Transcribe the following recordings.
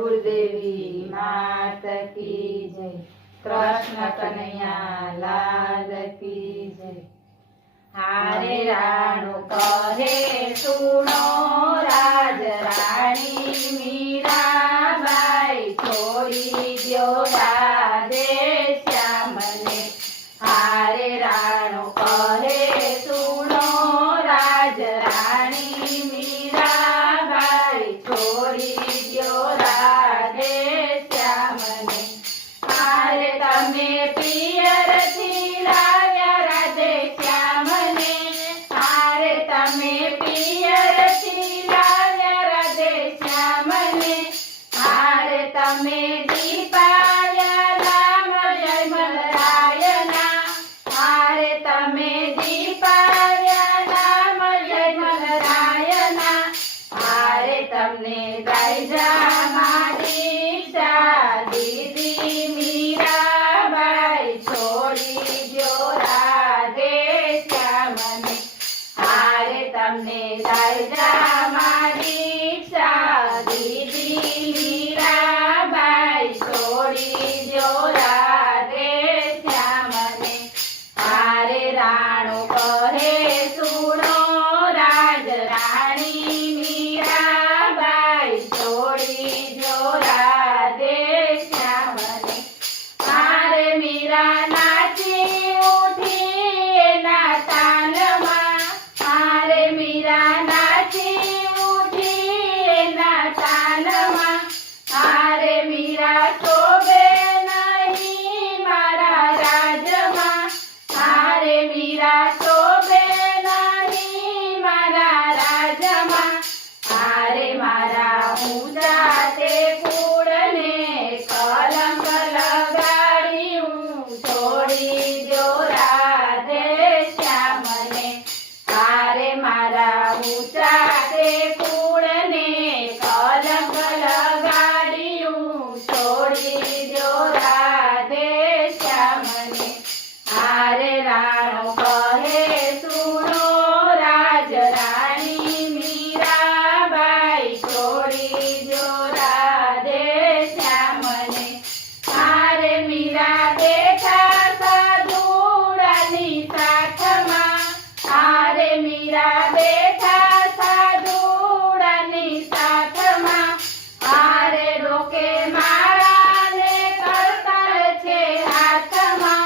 गुरुदेवी मात की जय। कृष्ण कन्हैया लाल की जय। हारे राणो कहे सुनो राज राणी मीराबाई छोड़ी द्यो राधे श्याम ने। हारे राणो कहे सुनो राज राणी मीराबाई छोड़ी द्यो राधे श्याम ने। हारे तमे पियर थी लाव्या राधे श्याम ने। हारे तमे पियर थी लाव्या राधे श्याम ने। हारे तमे दीपाया राम जय मलरायना। हारे तमे दीपाया राम जय मलरायना। हारे तमने दायजा दीक्षा दीदी मीराबाई छोड़ी द्यो राधे श्याम ने। हारे तमने दायजा दीक्षा दीदी मीराबाई छोड़ी द्यो राधे श्याम ने। हारे राणो कहे सुनो राज राणी मीराबाई छोड़ी द्यो राधे श्याम ने। हारे मीरा नाची उठी एना तालमां। हारे मीरा नाची उठी एना तालमां। हारे मीरा शोभे नहीं मारा राजमां। हारे मीरा शोभे नहीं मारा राजमां। हारे मारा ऊंचा ते कूड़ने कलंक लगाड़्યું छोड़ी द्यो राधे श्याम ने। हारे मारा ऊंचा ते कूड़ने कलंक लगाड़્યું छोड़ी द्यो राधे श्याम ने। हारे राणो कहे सुनो राज राणी मीराबाई छोड़ी द्यो राधे श्याम ने। हारे मीरा बेठा साधुडानी સાથમાં। हारे मीरा बेठा साधुडानी સાથમાં। हारे रोके माळाने કરતાલ છે હાથમાં।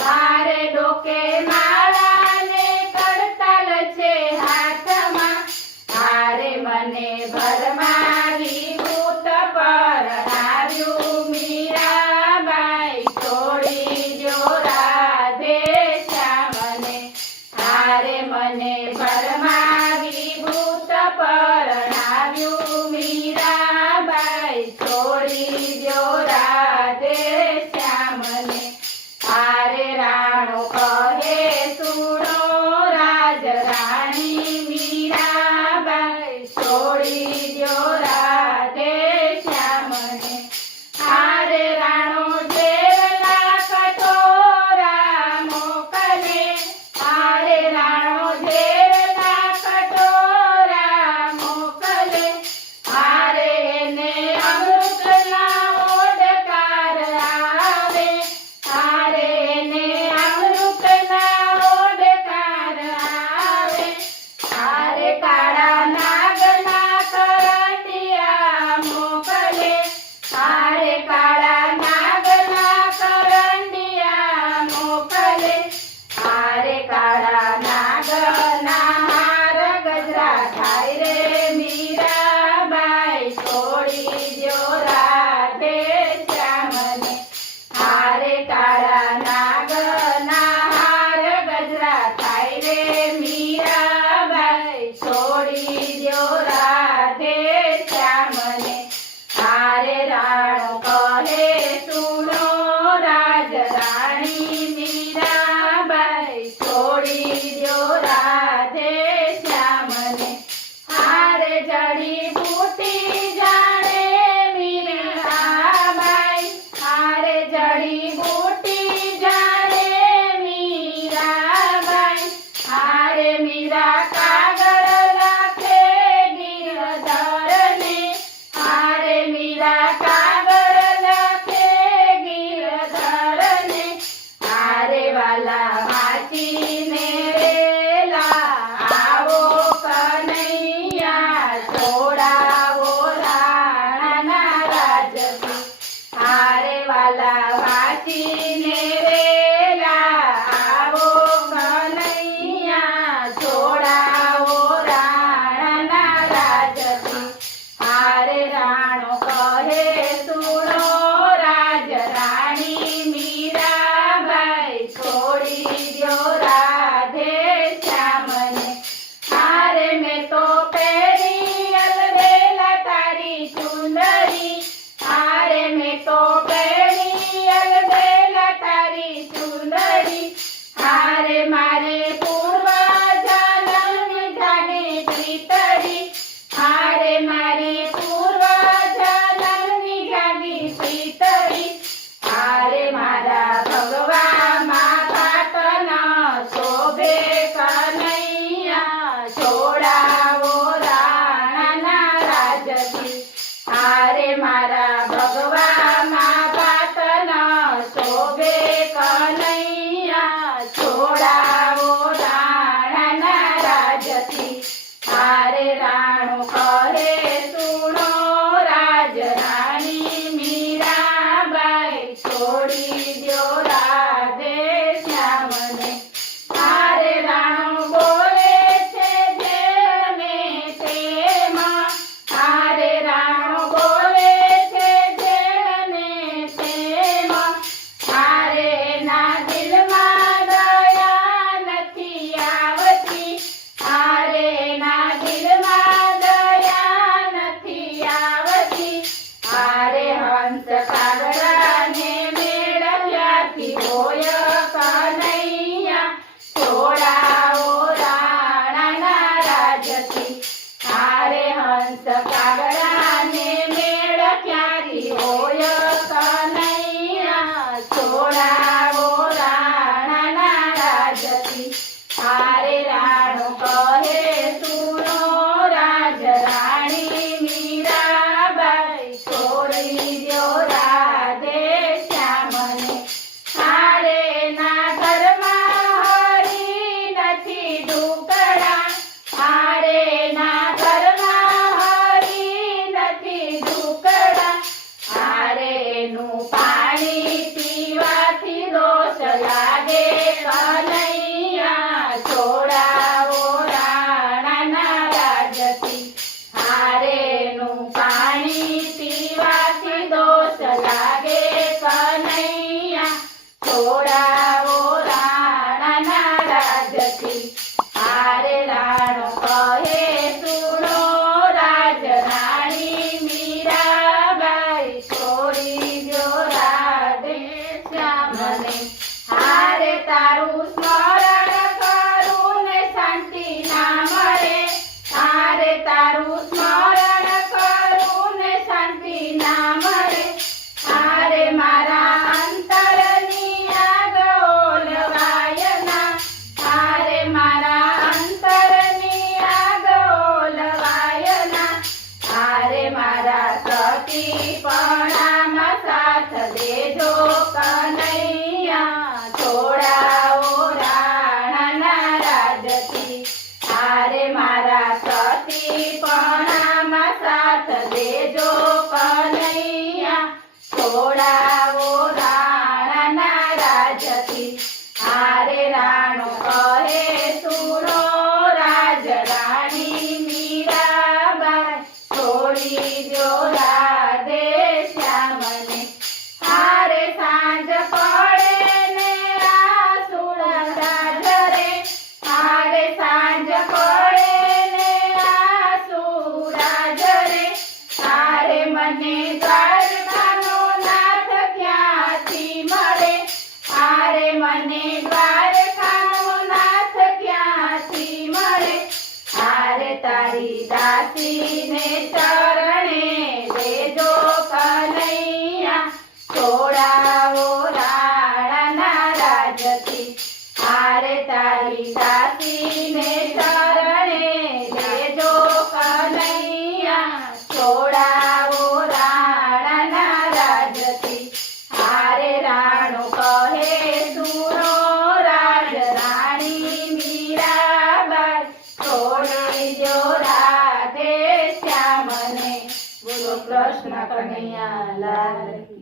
हारे डोके माळाने करताल छे हाथमां। हारे मने भरमावी भूत परणाव्યું मीराबाई छोड़ी द्यो राधे श्याम ने। हारे मने भरमावी भूत परणाव्યું मीराबाई छोड़ी द्यो राधे श्याम ने। हारे राणो कहे सुनो राज राणी मीराबाई छोड़ी द्यो राधे श्याम ने। हारे राणो झेरना कटोरा मोकले। हारे राणो झेरना कटोरा मोकले। हारे ने अमृतना ओडकार आवे। हारे ने अमृतना ओडकार आवे। हारे काळा नागना करंडिया मोकले। हारे काळा नागना करंडिया मोकले। हारे काळा नागना हार गजरा थाय रे मीराबाई छोड़ी द्यो राधे श्याम ने। हारे काळा नागना हार गजरा थाय रे मीराबाई छोड़ी द्यो राधे श्याम ने। हारे राणो कहे सुनो राज राणी मीराबाई छोड़ी द्यो राधे श्याम ने। हारे जड़ी बूटी जाने બીજા કાગળ લખે ગિરધરને હારે વાલા વાંચીને વેલા આવો કનૈયા છોડાવો રાણાના રાજથી હારે વાલા વાંચીને વેલા આવો કનૈયા છોડાવો રાણાના રાજથી હારે રાણો કહે સુનો રાજ રાણી મીરાબાઈ છોડી દ્યો રાધે શ્યામને હારે મેં તો પહેરી અલબેલા તારી ચુંદડી હારે મેં તો પહેરી અલબેલા તારી ચુંદડી હારે મારે પૂર્વ જન્મની જાગી પ્રીતડી હારે મારી પૂર્વ જન્મની જાગી પ્રીતડી હારે મારા ભગવામાં પાટન શોભે કનૈયા છોડાવો રાણાના રાજથી હારે મારા ભગવામાં પાટન શોભે કનૈયા છોડાવો રાણાના રાજથી હારે રાણો કહે સુનો રાજ રાણી મીરાબાઈ છોડી દ્યો રાધે શ્યામને હારે રાણો બોલે છે જેને તેમાં હારે રાણો બોલે છે જેને તેમાં હારે એના દિલમાં દયા નથી આવતી હારે એના દિલમાં દયા નથી આવતી હારે હંસ કાગડાને મેળવ્યાથી હોય કનૈયા છોડાવો રાણાના રાજથી હારે હંસ કાગડાને મેળવ્યાથી હોય કનૈયા છોડાવો રાણાના રાજથી હારે રાણો કહે સુનો રાજ રાણી મીરાબાઈ છોડી દ્યો રાધે શ્યામને હારે ના ઘરમાં હરી નથી ઢુકડા હારે ના ઘરમાં હરી નથી ઢુકડા હારે એનું પાણી પીવાથી દોષ લાગે કનૈયા છોડાવો રાણાના રાજથી હારે એનું પાણી પીવાથી દોષ લાગે કનૈયા છોડાવો રાણાના રાજથી હારે રાણો કહે સુનો રાજ રાણી મીરાબાઈ છોડી દ્યો રાધે શ્યામને હારે તારું સ્મરણ કરું ને શાંતિ ના મળે હારે તારું સ્મરણ કરું ને શાંતિ ના મળે હારે મારા અંતરની આગ ઓલવાયના હારે મારા અંતરની આગ ઓલવાયના હારે મારા સતીપણામાં સાથ દેજો કનૈયા છોડાવો રાણાના રાજથી હારે મારા સતીપણામાં સાથ દેજો કનૈયા છોડાવો રાણાના રાજથી હારે રાણો કહે સુનો રાજ રાણી મીરાબાઈ છોડી દ્યો રાધે શ્યામને હારે સાંજ પડે ને આસુડા ઝરે હારે સાંજ પડે ને આસુડા ઝરે હારે મને દ્વારકાનો નાથ ક્યાંથી મળે હારે મને દ્વારકાનો નાથ ક્યાંથી મળે હારે તારી દાસીને ચરણે દેજો કનૈયા છોડાવો રાણાના રાજથી હારે તારી દાસીને ચરણે દેજો કનૈયા છોડાવો રાણા બોલો કૃષ્ણ કનૈયા લાલ